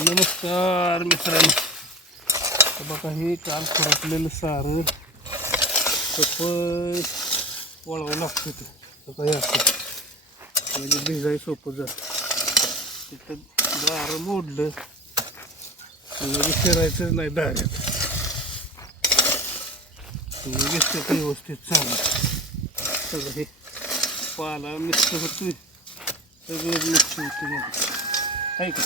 नमस्कार मित्रांनो, बघा हे काल खुरपलेलं सारं सोपं वळवावं लागतं. ते काही असतं म्हणजे भिजाय सोपं जातं. तिथं दारं मोडलं म्हणजे फिरायचं नाही दारात, म्हणजे व्यवस्थित चांगलं सगळं हे पाला मिक्स होतोय, सगळं मिक्स होतं आहे का.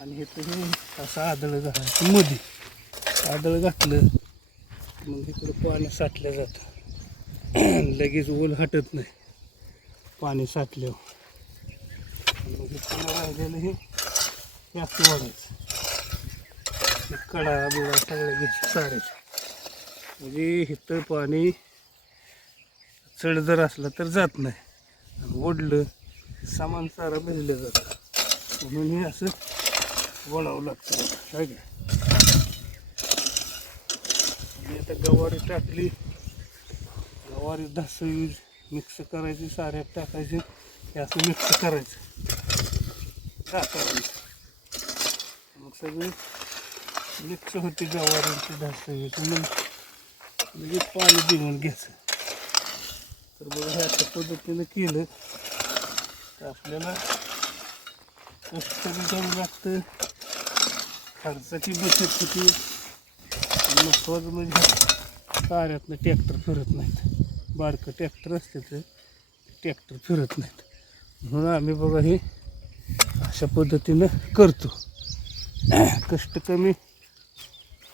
आणि हे तर हे असं आदळ घालायचं, मध्ये आदळ घातलं मग इकडं पाणी साठलं जातं, लगेच ओल हटत नाही पाणी साठल्यावर. मग हे पुन्हा राहिलेलं हे असं वाढायचं, कडा बिडा सगळ्या घ्यायची चारायचं, म्हणजे इथं पाणी चढ जर असलं तर जात नाही, ओढलं सामान सारा भिजलं जातं. म्हणून हे असं वळावं लागतं काय का. आणि आता गवारी टाकली, गवारी यूज मिक्स करायची, साऱ्यात टाकायची, हे असं मिक्स करायचं टाकायचं. मग सगळे मिक्स होते गवारीची यूज, म्हणजे पाणी दिवून घ्यायचं. तर बघा हे अशा पद्धतीनं केलं तर आपल्याला कष्ट कमी लागतं, खर्चाची बचत होती. महत्वाचं म्हणजे साऱ्यातनं ट्रॅक्टर फिरत नाहीत, बारकं ट्रॅक्टर असते तर ट्रॅक्टर फिरत नाहीत. म्हणून आम्ही बघा हे अशा पद्धतीनं करतो, कष्ट कमी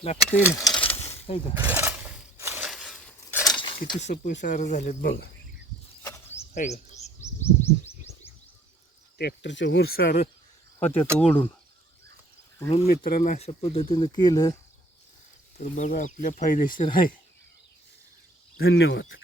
लागते ना आहे का. किती सपय सारं झालेत बघा आहे का. ट्रॅक्टरच्या वर सारं होत्यात ओढून. म्हणून मित्रांनो अशा पद्धतीनं केलं तर बघा आपल्या फायदेशीर आहे. धन्यवाद.